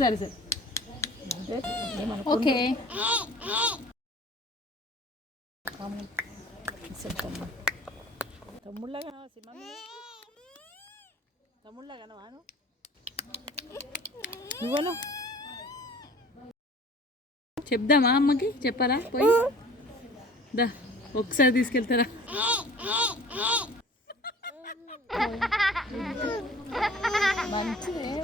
సరే సరే ఓకే. తమ్ముళ్ళగా తమ్ముళ్ళగా నువ్వు చెప్దామా అమ్మకి? చెప్పాలా? పోయి దా ఒకసారి తీసుకెళ్తారా? మంచిదే.